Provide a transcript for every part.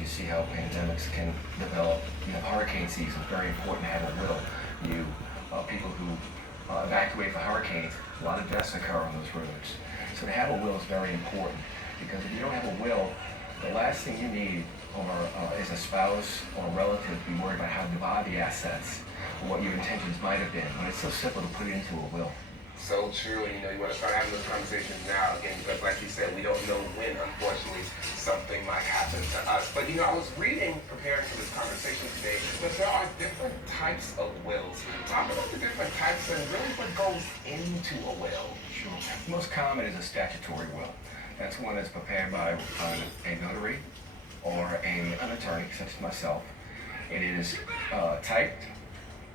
you see how pandemics can develop. You know, hurricane season, very important to have a will. You people who evacuate for hurricanes, a lot of deaths occur on those roads. So to have a will is very important because if you don't have a will, the last thing you need is a spouse or a relative to be worried about how to divide the assets or what your intentions might have been. But it's so simple to put it into a will. So true, and you want to start having those conversations now again because, like you said, we don't know when, unfortunately, something might happen to us. But I was reading, preparing for this conversation today, that there are different types of wills. Talk about the different types and really what goes into a will. Sure. The most common is a statutory will. That's one that's prepared by a notary or an attorney, such as myself. It is typed.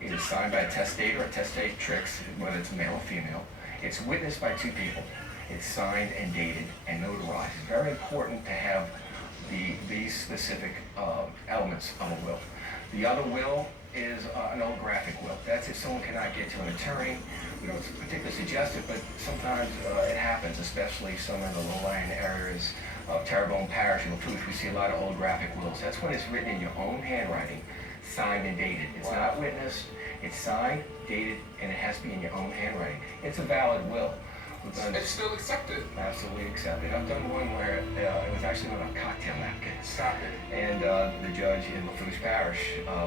It is signed by a testator or testatrix, whether it's male or female. It's witnessed by two people. It's signed and dated and notarized. It's very important to have these specific elements of a will. The other will is an holographic will. That's if someone cannot get to an attorney. We don't particularly suggest it, but sometimes it happens, especially some in the low-lying areas of Terrebonne Parish and Lafourche. We see a lot of holographic wills. That's when it's written in your own handwriting, signed and dated. It's not witnessed, it's signed, dated, and it has to be in your own handwriting. It's a valid will. It's still accepted. Absolutely accepted. I've done one where it was actually on a cocktail napkin. Stop it. And the judge in Lafourche Parish,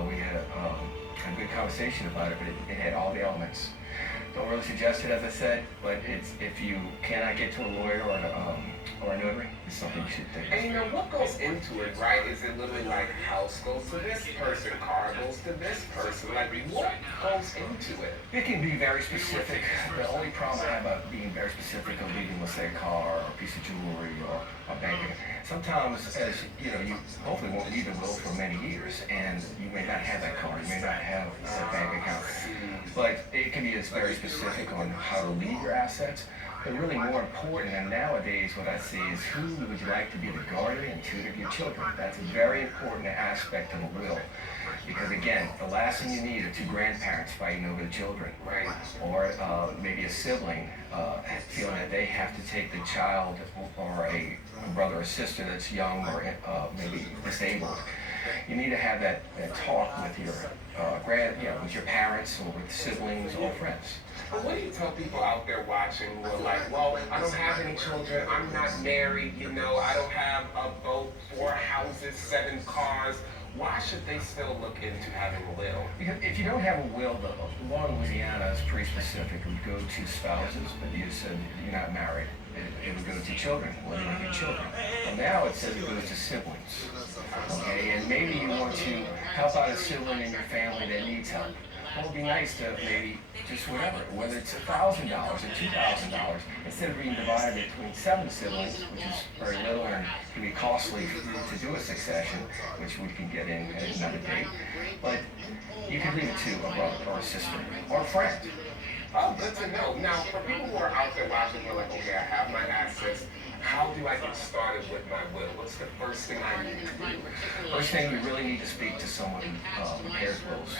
we had a good conversation about it, but it had all the elements. Don't really suggest it, as I said, but if you cannot get to a lawyer or a notary, it's something you should think. And what goes into it, right? Is it literally like house goes to this person, car goes to this person? Like, what goes into it? It can be very specific. The only problem I have about being very specific of leaving, let's say, a car or a piece of jewelry or a bank account. Sometimes, as you hopefully won't need a will for many years, and you may not have that car, you may not have that bank account. But it can be very specific on how to leave your assets. But really more important, and nowadays what I see is who would you like to be the guardian and tutor of your children. That's a very important aspect of a will. Because again, the last thing you need are two grandparents fighting over the children. Right. Or maybe a sibling feeling that they have to take the child or a brother or sister that's young or maybe disabled. You need to have that talk with your with your parents or with siblings or friends. But what do you tell people out there watching who are like, well, I don't have any children, I'm not married, I don't have a boat, 4 houses, 7 cars. Why should they still look into having a will? Because if you don't have a will, the law in Louisiana is pretty specific. It would go to spouses, but you said you're not married. It would go to children, whether you have children. Well, now it says it goes to siblings. Okay, and maybe you want to help out a sibling in your family that needs help. Well, it'd be nice to maybe just whether it's $1,000 or $2,000, instead of being divided between 7 siblings, which is very little and can be costly to do a succession, which we can get in at another date. But you could leave it to a brother or a sister or a friend. Oh, good to know. Now, for people who are out there watching, they're like, okay, I have my assets. How do I get started with my will? What's the first thing I need to do? First thing, you really need to speak to someone who prepares wills,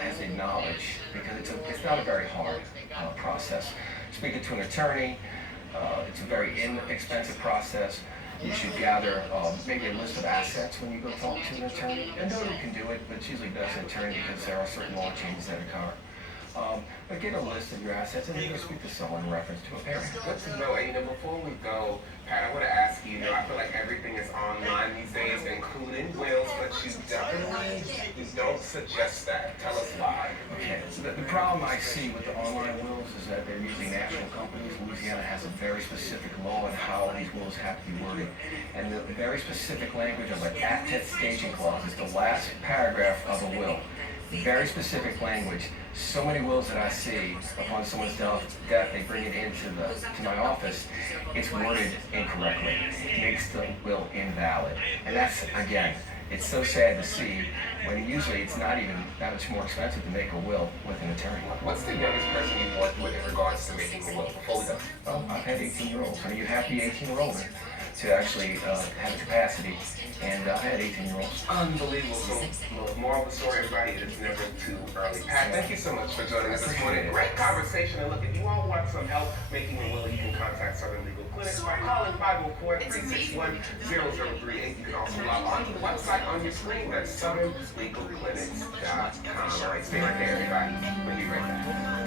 has the knowledge, because it's not a very hard process. Speaking to an attorney, it's a very inexpensive process. You should gather maybe a list of assets when you go talk to an attorney. A notary can do it, but it's usually best an attorney because there are certain law changes that occur. But get a list of your assets and then go speak to someone in reference to a parent. Good to know. And before we go, Pat, I want to ask you, I feel like everything is online these days, including wills, but you definitely don't suggest that. Tell us why. Okay, so the problem I see with the online wills is that they're using national companies. Louisiana has a very specific law on how these wills have to be worded. And the very specific language of an attestation clause is the last paragraph of a will. Very specific language. So many wills that I see upon someone's death, they bring it into my office. It's worded incorrectly. It makes the will invalid. And that's, again, it's so sad to see when usually it's not even that much more expensive to make a will with an attorney. What's the youngest person you've worked with in regards to making a will before we go? Oh, I've had 18-year-olds. I mean, you have to be 18 or older. to actually have the capacity. And I had 18-year-olds. Unbelievable. So, moral of the story, everybody, it is never too early. Pat, thank you so much for joining us this morning. Great conversation. And look, if you all want some help making a will, you can contact Southern Legal Clinics by calling 504-361-0038. You can also log on to the website on your screen. That's southernlegalclinics.com. All right, stay right there, everybody. We'll be right back.